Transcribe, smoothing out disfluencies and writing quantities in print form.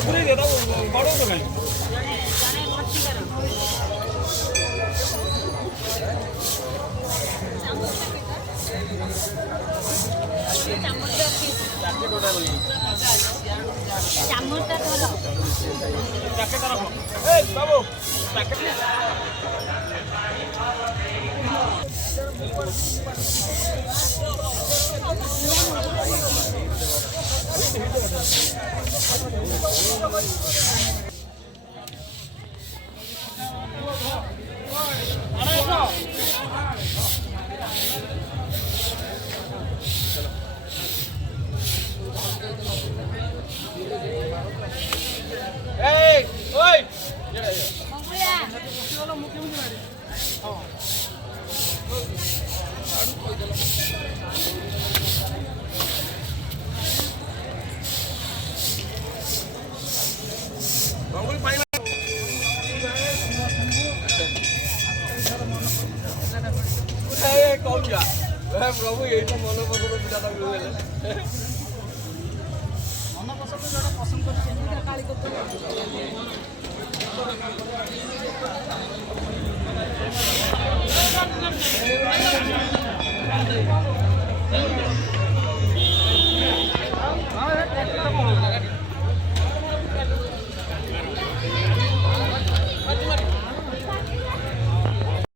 पूरे देता बड़ों तो कहीं बाबू प्रभु यही तो मन पसंद पूजा तक मन पसंद जो पसंद कर